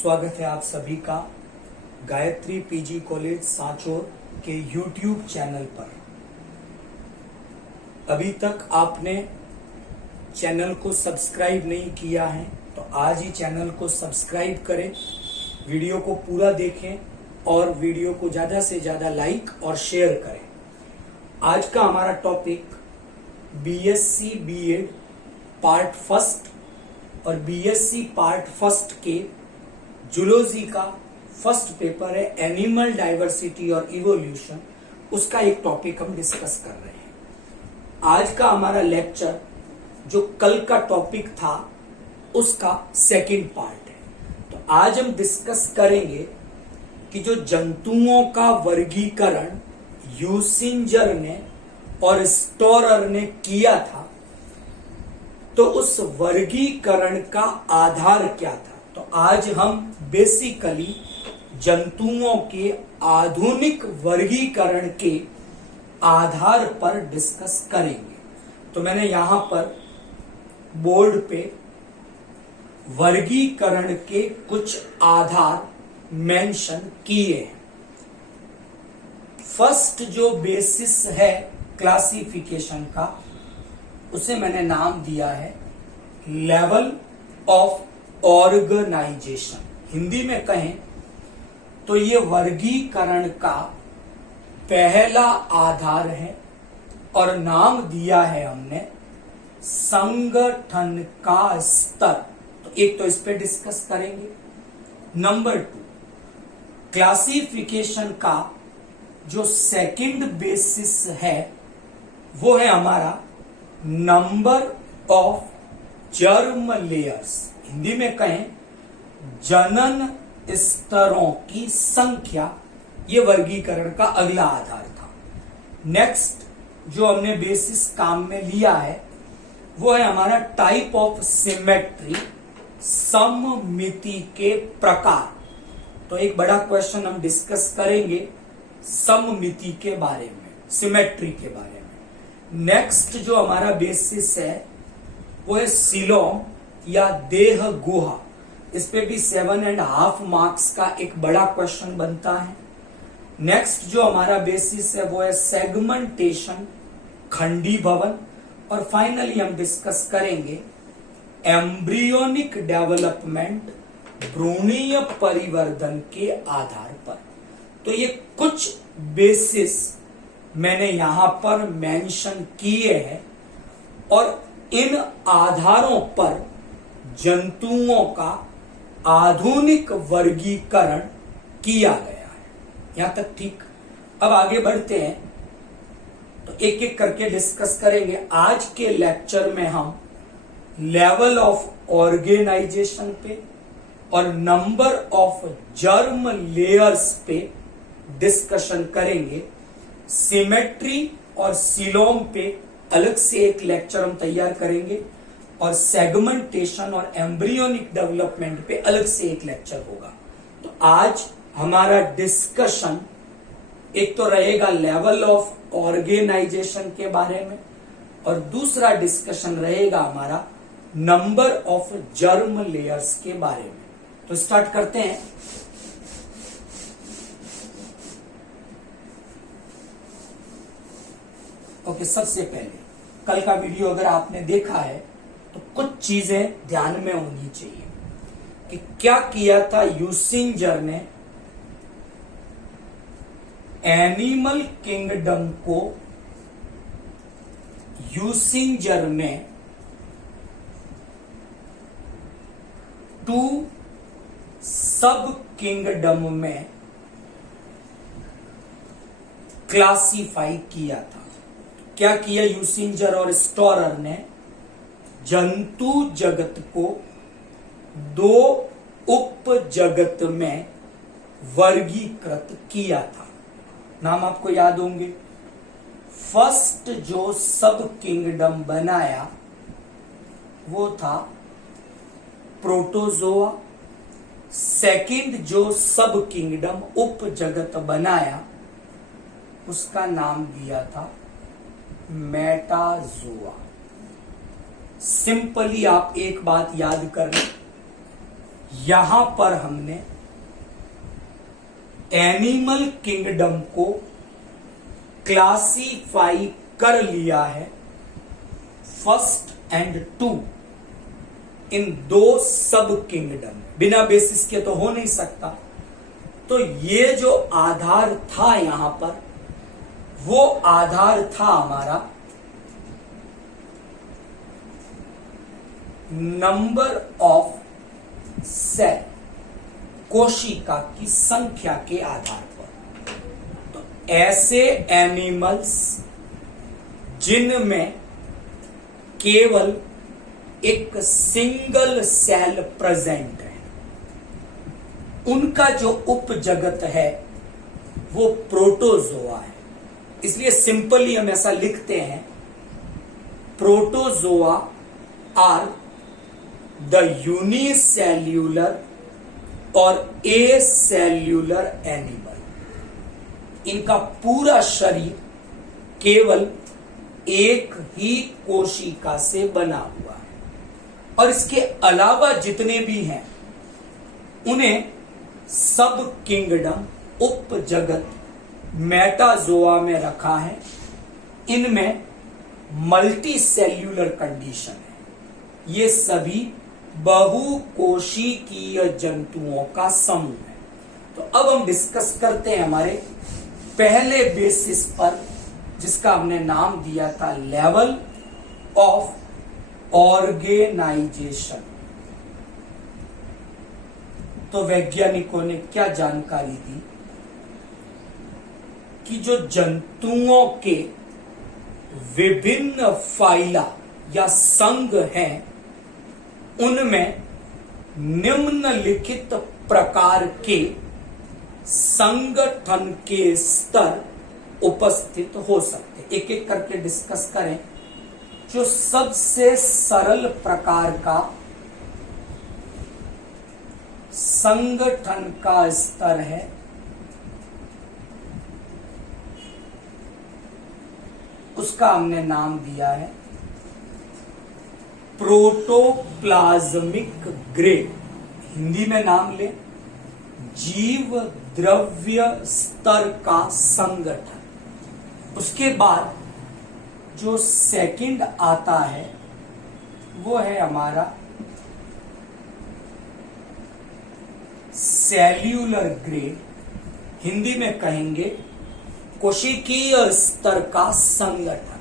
स्वागत है आप सभी का गायत्री पीजी कॉलेज सांचौर के YouTube चैनल पर। अभी तक आपने चैनल को सब्सक्राइब नहीं किया है तो आज ही चैनल को सब्सक्राइब करें, वीडियो को पूरा देखें और वीडियो को ज्यादा से ज्यादा लाइक और शेयर करें। आज का हमारा topic BSc BEd part first और बीएससी पार्ट फर्स्ट के जूलॉजी का फर्स्ट पेपर है एनिमल डाइवर्सिटी और इवोल्यूशन। उसका एक टॉपिक हम डिस्कस कर रहे हैं। आज का हमारा लेक्चर जो कल का टॉपिक था उसका सेकंड पार्ट है। तो आज हम डिस्कस करेंगे कि जो जंतुओं का वर्गीकरण यूसिंजर ने और स्टोरर ने किया था तो उस वर्गीकरण का आधार क्या था। तो आज हम बेसिकली जंतुओं के आधुनिक वर्गीकरण के आधार पर डिस्कस करेंगे। तो मैंने यहां पर बोर्ड पे वर्गीकरण के कुछ आधार मेंशन किए हैं। फर्स्ट जो बेसिस है क्लासिफिकेशन का उसे मैंने नाम दिया है लेवल ऑफ ऑर्गेनाइजेशन। हिंदी में कहें तो ये वर्गीकरण का पहला आधार है और नाम दिया है हमने संगठन का स्तर। तो एक तो इस पे डिस्कस करेंगे। नंबर 2, क्लासिफिकेशन का जो सेकंड बेसिस है वो है हमारा number of germ layers. Hindi में कहें जनन स्तरों की संख्या। ये वर्गीकरण का अगला आधार था। नेक्स्ट जो हमने बेसिस काम में लिया है वो है हमारा टाइप ऑफ सिमेट्री, सममिति के प्रकार। तो एक बड़ा क्वेश्चन हम डिस्कस करेंगे सममिति के बारे में, सिमेट्री के बारे में। नेक्स्ट जो हमारा बेसिस है वो है सीलोम या देह गुहा। इस पे भी 7.5 मार्क्स का एक बड़ा क्वेश्चन बनता है। नेक्स्ट जो हमारा बेसिस है वो है सेगमेंटेशन, खंडी भवन। और फाइनली हम डिस्कस करेंगे एम्ब्रियोनिक डेवलपमेंट, भ्रूणीय परिवर्धन के आधार पर। तो ये कुछ बेसिस मैंने यहां पर मेंशन किए हैं और इन आधारों पर जंतुओं का आधुनिक वर्गीकरण किया गया है। यहां तक ठीक। अब आगे बढ़ते हैं तो एक एक करके डिस्कस करेंगे। आज के लेक्चर में हम लेवल ऑफ ऑर्गेनाइजेशन पे और नंबर ऑफ जर्म लेयर्स पे डिस्कशन करेंगे। सिमेट्री और सीलोम पे अलग से एक लेक्चर हम तैयार करेंगे और सेगमेंटेशन और एम्ब्रियोनिक डेवलपमेंट पे अलग से एक लेक्चर होगा। तो आज हमारा डिस्कशन एक तो रहेगा लेवल ऑफ ऑर्गेनाइजेशन के बारे में और दूसरा डिस्कशन रहेगा हमारा नंबर ऑफ जर्म लेयर्स के बारे में। तो स्टार्ट करते हैं। ओके, सबसे पहले कल का वीडियो अगर आपने देखा है तो कुछ चीजें ध्यान में होनी चाहिए कि क्या किया था यूसिंजर ने एनिमल किंगडम को। यूसिंजर ने 2 सब किंगडम में क्लासिफाई किया था। क्या किया यूसिंजर और स्टोरर ने? जंतु जगत को 2 उप जगत में वर्गीकृत किया था। नाम आपको याद होंगे। फर्स्ट जो सब किंगडम बनाया वो था प्रोटोजोआ। सेकंड जो सब किंगडम उप जगत बनाया उसका नाम दिया था मेटाजोआ। सिंपली आप एक बात याद कर लें यहां पर हमने एनिमल किंगडम को क्लासीफाई कर लिया है फर्स्ट एंड टू, इन दो सब किंगडम। बिना बेसिस के तो हो नहीं सकता। तो ये जो आधार था यहां पर, वो आधार था हमारा नंबर ऑफ सेल, कोशिका की संख्या के आधार पर। तो ऐसे एनिमल्स जिनमें केवल एक सिंगल सेल प्रेजेंट है, उनका जो उपजगत है वो प्रोटोजोआ है। इसलिए सिंपली हम ऐसा लिखते हैं, प्रोटोजोआ आर द यूनिसेल्यूलर और एसेल्यूलर एनिमल। इनका पूरा शरीर केवल एक ही कोशिका से बना हुआ है, और इसके अलावा जितने भी हैं उन्हें सब किंगडम, उप जगत, मेटाजोआ में रखा है। इनमें मल्टी सेल्यूलर कंडीशन है। ये सभी बहुकोशिकीय जंतुओं का समूह है। तो अब हम डिस्कस करते हैं हमारे पहले बेसिस पर, जिसका हमने नाम दिया था लेवल ऑफ ऑर्गेनाइजेशन। तो वैज्ञानिकों ने क्या जानकारी दी कि जो जंतुओं के विभिन्न फाइला या संघ हैं, उनमें निम्नलिखित प्रकार के संगठन के स्तर उपस्थित हो सकते। एक एक करके डिस्कस करें। जो सबसे सरल प्रकार का संगठन का स्तर है, उसका हमने नाम दिया है प्रोटोप्लाज्मिक ग्रेड। हिंदी में नाम ले, जीव द्रव्य स्तर का संगठन। उसके बाद जो सेकंड आता है वो है हमारा सेल्यूलर ग्रेड। हिंदी में कहेंगे कोशिकीय स्तर का संगठन।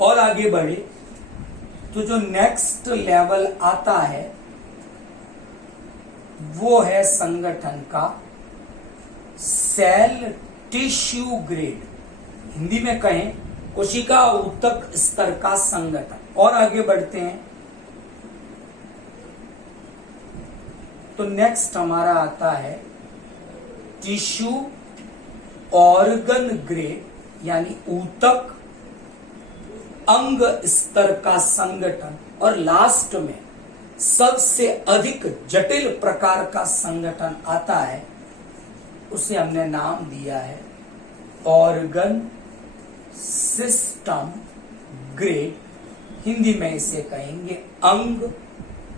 और आगे बढ़े तो जो नेक्स्ट लेवल आता है वो है संगठन का सेल टिश्यू ग्रेड। हिंदी में कहें कोशिका ऊतक स्तर का संगठन। और आगे बढ़ते हैं तो नेक्स्ट हमारा आता है टिश्यू ऑर्गन ग्रेड, यानी ऊतक अंग स्तर का संगठन। और लास्ट में सबसे अधिक जटिल प्रकार का संगठन आता है, उसे हमने नाम दिया है ऑर्गन सिस्टम ग्रेड। हिंदी में इसे कहेंगे अंग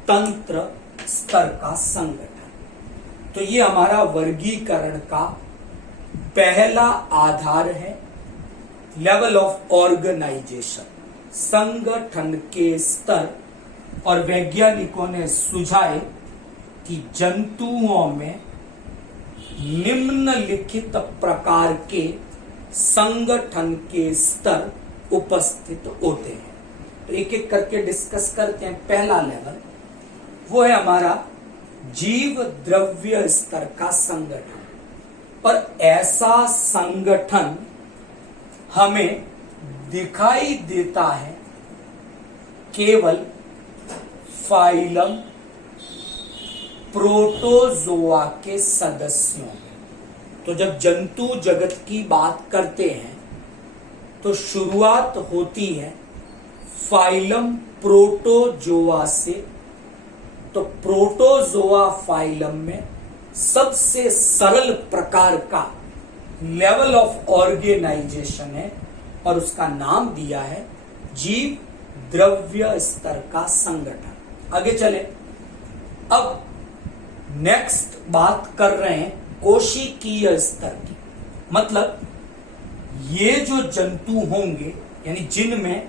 तंत्र स्तर का संगठन। तो ये हमारा वर्गीकरण का पहला आधार है, लेवल ऑफ ऑर्गेनाइजेशन, संगठन के स्तर। और वैज्ञानिकों ने सुझाए कि जंतुओं में निम्नलिखित प्रकार के संगठन के स्तर उपस्थित होते हैं। तो एक एक करके डिस्कस करते हैं। पहला लेवल वो है हमारा जीव द्रव्य स्तर का संगठन। और ऐसा संगठन हमें दिखाई देता है केवल फाइलम प्रोटोजोआ के सदस्यों में। तो जब जंतु जगत की बात करते हैं तो शुरुआत होती है फाइलम प्रोटोजोआ से। तो प्रोटोजोआ फाइलम में सबसे सरल प्रकार का लेवल ऑफ ऑर्गेनाइजेशन है और उसका नाम दिया है जीव द्रव्य स्तर का संगठन। आगे चले। अब नेक्स्ट बात कर रहे हैं कोशिकीय स्तर की। मतलब ये जो जंतु होंगे यानी जिनमें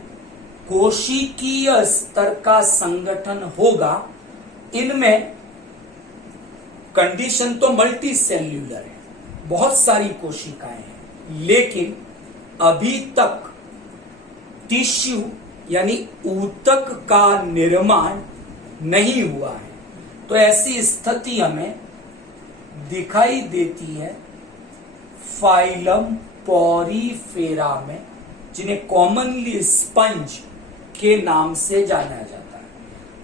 कोशिकीय स्तर का संगठन होगा, इनमें कंडीशन तो मल्टी सेल्यूलर है, बहुत सारी कोशिकाएं हैं, लेकिन अभी तक टिश्यू यानी ऊतक का निर्माण नहीं हुआ है। तो ऐसी स्थिति हमें दिखाई देती है फाइलम पोरीफेरा में, जिन्हें कॉमनली स्पंज के नाम से जाना जाता है।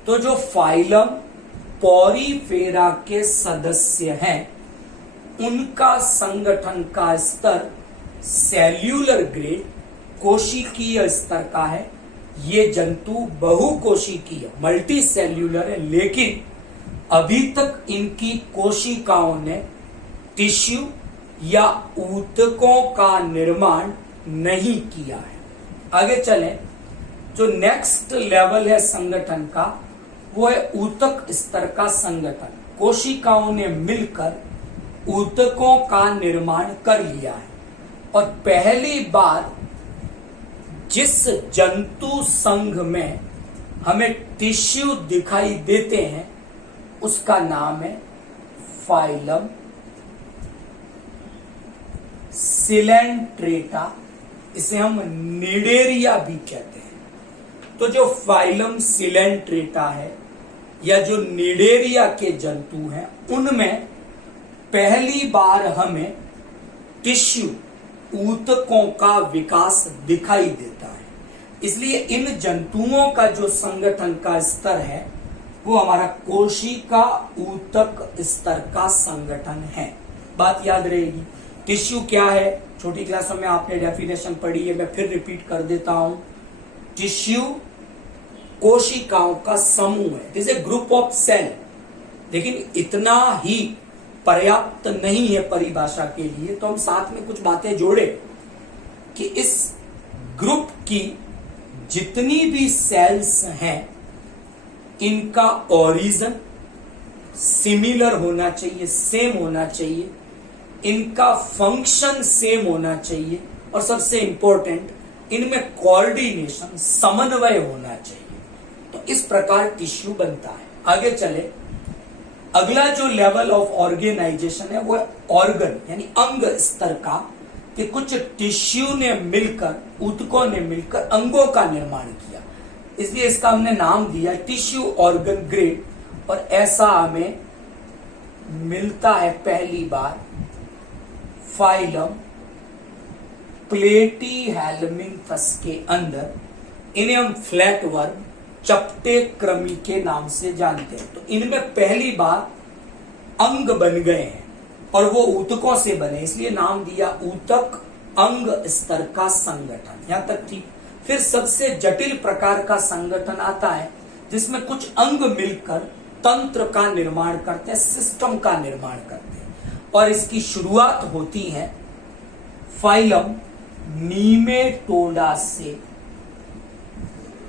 तो जो फाइलम पोरीफेरा के सदस्य हैं, उनका संगठन का स्तर सेल्यूलर ग्रेड कोशिकीय स्तर का है। ये जंतु बहुकोशिकीय मल्टी सेल्यूलर है, लेकिन अभी तक इनकी कोशिकाओं ने टिश्यू या ऊतकों का निर्माण नहीं किया है। आगे चलें, जो नेक्स्ट लेवल है संगठन का, वो है ऊतक स्तर का संगठन। कोशिकाओं ने मिलकर ऊतकों का निर्माण कर लिया है और पहली बार जिस जंतु संघ में हमें टिश्यू दिखाई देते हैं उसका नाम है फाइलम सिलेंट्रेटा। इसे हम निडेरिया भी कहते हैं। तो जो फाइलम सिलेंट्रेटा है या जो निडेरिया के जंतु हैं, उनमें पहली बार हमें टिश्यू ऊतकों का विकास दिखाई देता है। इसलिए इन जंतुओं का जो संगठन का स्तर है वो हमारा कोशिका ऊतक स्तर का संगठन है। बात याद रहेगी। टिश्यू क्या है, छोटी क्लासों में आपने डेफिनेशन पढ़ी है, मैं फिर रिपीट कर देता हूं। टिश्यू कोशिकाओं का समूह है, this a group of cell. लेकिन इतना ही पर्याप्त नहीं है परिभाषा के लिए, तो हम साथ में कुछ बातें जोड़े कि इस ग्रुप की जितनी भी सेल्स हैं, इनका ओरिजिन सिमिलर होना चाहिए, सेम होना चाहिए, इनका फंक्शन सेम होना चाहिए और सबसे इंपॉर्टेंट इनमें कोऑर्डिनेशन समन्वय होना चाहिए। तो इस प्रकार टिश्यू बनता है। आगे चले, अगला जो लेवल ऑफ ऑर्गेनाइजेशन है वो है ऑर्गन यानी अंग स्तर का, कि कुछ टिश्यू ने मिलकर, ऊतकों ने मिलकर अंगों का निर्माण किया, इसलिए इसका हमने नाम दिया टिश्यू ऑर्गन ग्रेड। और ऐसा हमें मिलता है पहली बार फाइलम प्लेटीहेलमिन्थस के अंदर। इन्हें हम फ्लैटवर्म चपटे कृमि के नाम से जानते हैं। तो इनमें पहली बार अंग बन गए हैं और वो ऊतकों से बने, इसलिए नाम दिया ऊतक अंग स्तर का संगठन। यहां तक ठीक। फिर सबसे जटिल प्रकार का संगठन आता है जिसमें कुछ अंग मिलकर तंत्र का निर्माण करते हैं, सिस्टम का निर्माण करते हैं। और इसकी शुरुआत होती है फाइलम नीमेटोडा से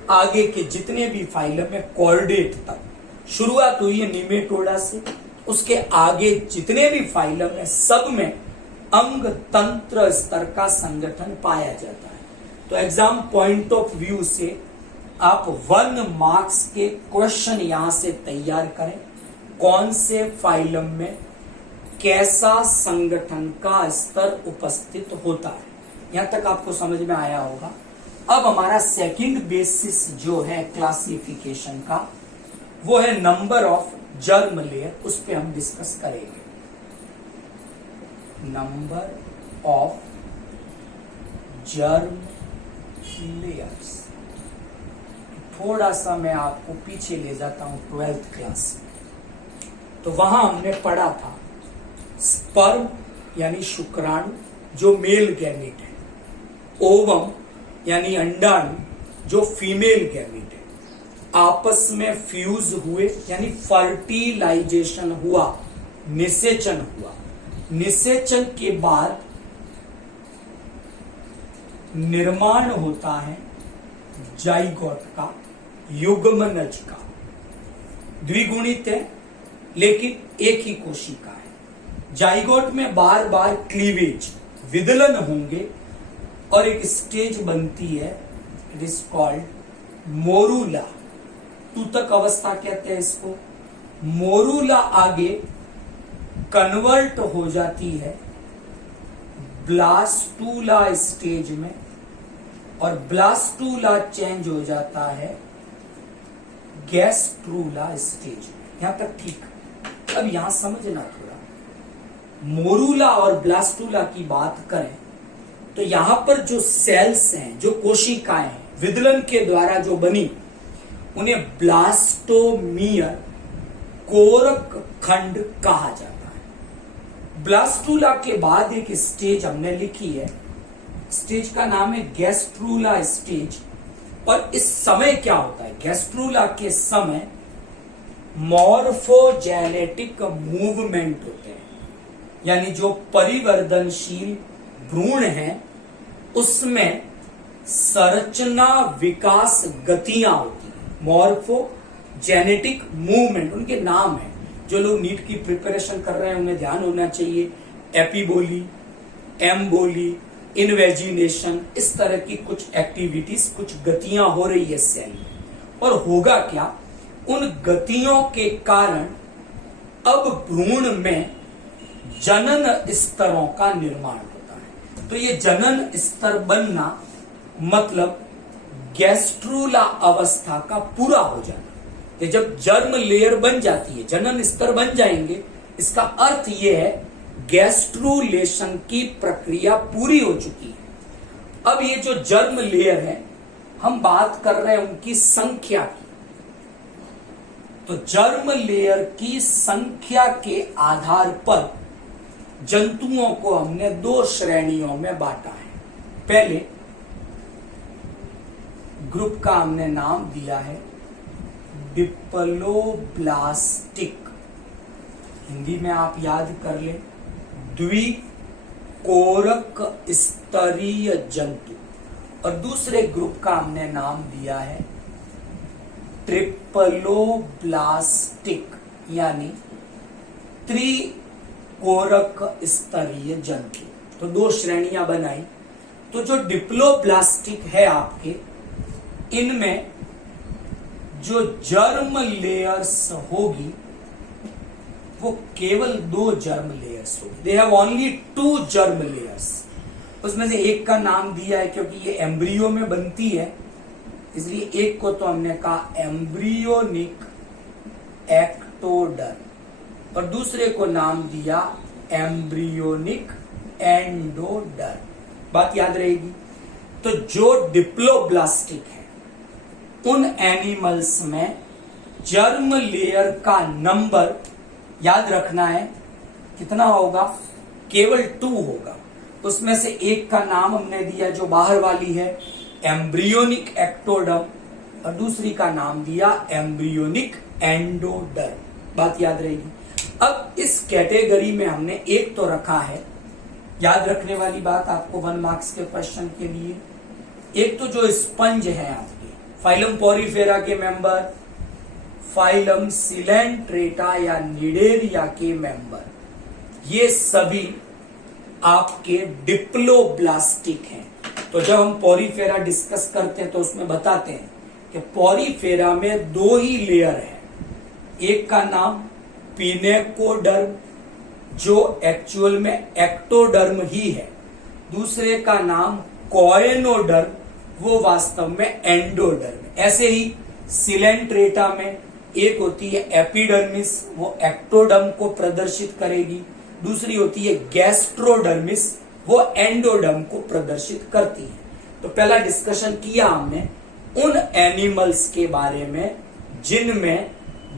आगे के जितने भी फाइलम है कॉर्डेट तक। शुरुआत हुई है नीमेटोडा से, उसके आगे जितने भी फाइलम है सब में अंग तंत्र स्तर का संगठन पाया जाता है। तो एग्जाम पॉइंट ऑफ व्यू से आप 1 मार्क्स के क्वेश्चन यहां से तैयार करें, कौन से फाइलम में कैसा संगठन का स्तर उपस्थित होता है। यहां तक आपको समझ में आया होगा। अब हमारा सेकंड बेसिस जो है क्लासिफिकेशन का, वो है नंबर ऑफ जर्म लेयर, उस पे हम डिस्कस करेंगे। Number of germ layers. थोड़ा सा मैं आपको पीछे ले जाता हूं 12th क्लास में। तो वहां हमने पढ़ा था स्पर्म यानी शुक्राणु जो मेल गैमेट है, ओवम यानी अंडाणु जो फीमेल गैमेट है, आपस में फ्यूज हुए यानी फर्टिलाइजेशन हुआ, निषेचन हुआ। निषेचन के बाद निर्माण होता है जाइगोट का, युग्मनज का। द्विगुणित है लेकिन एक ही कोशिका है। जाइगोट में बार बार क्लीवेज विदलन होंगे और एक स्टेज बनती है, इट इज कॉल्ड मोरूला। तूतक अवस्था कहते हैं इसको। मोरूला आगे कन्वर्ट हो जाती है ब्लास्टूला स्टेज में, और ब्लास्टूला चेंज हो जाता है गैस्ट्रूला स्टेज में। यहां तक ठीक। अब यहां समझना थोड़ा, मोरूला और ब्लास्टूला की बात करें तो यहां पर जो सेल्स हैं, जो कोशिकाएं हैं, विदलन के द्वारा जो बनी, उन्हें ब्लास्टोमियर कोरक खंड कहा जाता है। ब्लास्टूला के बाद एक स्टेज हमने लिखी है, स्टेज का नाम है गैस्ट्रूला स्टेज। और इस समय क्या होता है, गैस्ट्रूला के समय मॉर्फोजेनेटिक मूवमेंट होते हैं, यानी जो परिवर्तनशील भ्रूण हैं उसमें संरचना विकास गतियां होती हैं। मॉर्फोजेनेटिक मूवमेंट उनके नाम है। जो लोग नीट की प्रिपरेशन कर रहे हैं उन्हें ध्यान होना चाहिए। एपीबोली, एम्बोली, इन्वेजिनेशन, इस तरह की कुछ एक्टिविटीज, कुछ गतियां हो रही है सेल में। और होगा क्या, उन गतियों के कारण अब भ्रूण में जनन स्तरों का निर्माण होता है। तो ये जनन स्तर बनना मतलब गैस्ट्रूला अवस्था का पूरा हो जाना। ये जब जर्म लेयर बन जाती है, जनन स्तर बन जाएंगे, इसका अर्थ यह है गैस्ट्रूलेशन की प्रक्रिया पूरी हो चुकी है। अब ये जो जर्म लेयर है, हम बात कर रहे हैं उनकी संख्या की। तो जर्म लेयर की संख्या के आधार पर जंतुओं को हमने दो श्रेणियों में बांटा है। पहले ग्रुप का हमने नाम दिया है डिप्लोब्लास्टिक, हिंदी में आप याद कर ले, द्विकोरक स्तरीय जंतु। और दूसरे ग्रुप का हमने नाम दिया है ट्रिप्लोब्लास्टिक, यानी त्रिकोरक स्तरीय जंतु। तो दो श्रेणियां बनाई। तो जो डिप्लोब्लास्टिक है आपके, इनमें जो जर्म लेयर्स होगी वो केवल दो जर्म लेयर्स होगी। They have only 2 germ layers. उसमें से एक का नाम दिया है क्योंकि ये एम्ब्रियो में बनती है, इसलिए एक को तो हमने कहा एम्ब्रियोनिक एक्टोडर्म, और दूसरे को नाम दिया एम्ब्रियोनिक एंडोडर्म। बात याद रहेगी। तो जो डिप्लोब्लास्टिक है, उन एनिमल्स में जर्म लेयर का नंबर याद रखना है, कितना होगा, केवल 2 होगा। उसमें से एक का नाम हमने दिया जो बाहर वाली है एम्ब्रियोनिक एक्टोडर्म, और दूसरी का नाम दिया एम्ब्रियोनिक एंडोडर्म। बात याद रहेगी। अब इस कैटेगरी में हमने एक तो रखा है, याद रखने वाली बात आपको 1 मार्क्स के क्वेश्चन के लिए, एक तो जो स्पंज है आपके फाइलम पोरीफेरा के मेंबर, फाइलम सिलेंट्रेटा या निडेरिया के मेंबर, ये सभी आपके डिप्लोब्लास्टिक हैं। तो जब हम पोरीफेरा डिस्कस करते हैं तो उसमें बताते हैं कि पोरीफेरा में 2 ही लेयर है। एक का नाम पिनेकोडर्म, जो एक्चुअल में एक्टोडर्म ही है। दूसरे का नाम कोएनोडर्म, वो वास्तव में एंडोडर्म। ऐसे ही सिलेंट्रेटा में एक होती है एपिडर्मिस, वो एक्टोडर्म को प्रदर्शित करेगी। दूसरी होती है गैस्ट्रोडर्मिस, वो एंडोडर्म को प्रदर्शित करती है। तो पहला डिस्कशन किया हमने उन एनिमल्स के बारे में जिनमें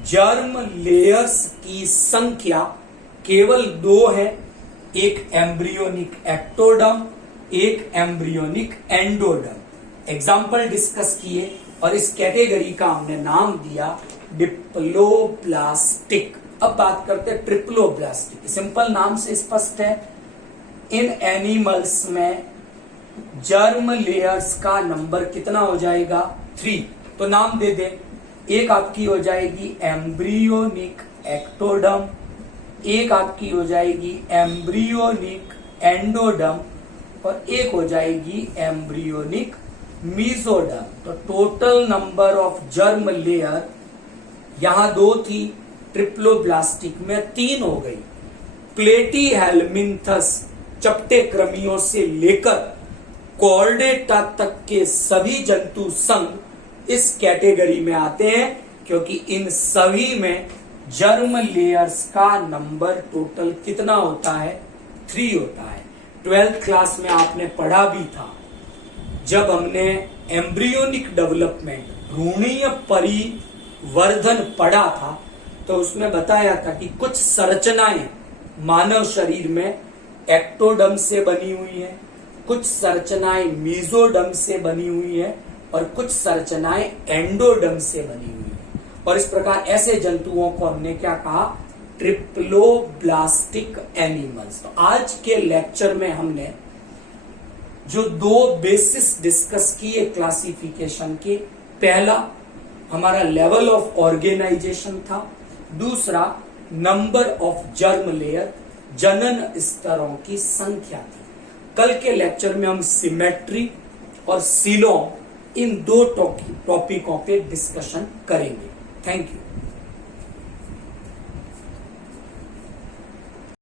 जर्म लेयर्स की संख्या केवल 2 है, एक एम्ब्रियोनिक एक्टोडर्म, एक एम्ब्रियोनिक एंडोडर्म। एग्जाम्पल डिस्कस किए और इस कैटेगरी का हमने नाम दिया डिप्लोब्लास्टिक। अब बात करते हैं ट्रिप्लोब्लास्टिक। सिंपल नाम से स्पष्ट है, इन एनिमल्स में जर्म लेयर्स का नंबर कितना हो जाएगा, 3। तो नाम दे दे, एक आपकी हो जाएगी एम्ब्रियोनिक एक्टोडर्म, एक आपकी हो जाएगी एम्ब्रियोनिक एंडोडर्म और एक हो जाएगी एम्ब्रियोनिक मीजोडर्म। तो total number of germ layer यहां 2 थी, ट्रिप्लोब्लास्टिक में 3 हो गई। प्लेटीहेलमिन्थस चपटे क्रमियों से लेकर कॉर्डेटा तक के सभी जंतु संघ इस कैटेगरी में आते हैं, क्योंकि इन सभी में जर्म लेयर्स का नंबर टोटल कितना होता है? 3 होता है। 12th क्लास में आपने पढ़ा भी था, जब हमने एम्ब्रियोनिक डेवलपमेंट भ्रूणीय परिवर्धन पढ़ा था, तो उसमें बताया था कि कुछ संरचनाएं मानव शरीर में एक्टोडर्म से बनी हुई है, कुछ संरचनाएं मीजोडर्म से बनी हुई है और कुछ संरचनाएं एंडोडर्म से बनी हुई है। और इस प्रकार ऐसे जंतुओं को हमने क्या कहा? Triploblastic animals. तो आज के लेक्चर में हमने जो 2 बेसिस डिस्कस किए क्लासिफिकेशन के, पहला हमारा लेवल ऑफ ऑर्गेनाइजेशन था, दूसरा नंबर ऑफ जर्म लेयर, जनन स्तरों की संख्या थी। कल के लेक्चर में हम सिमेट्री और सीलोम इन 2 टॉपिकों पे डिस्कशन करेंगे। Thank you.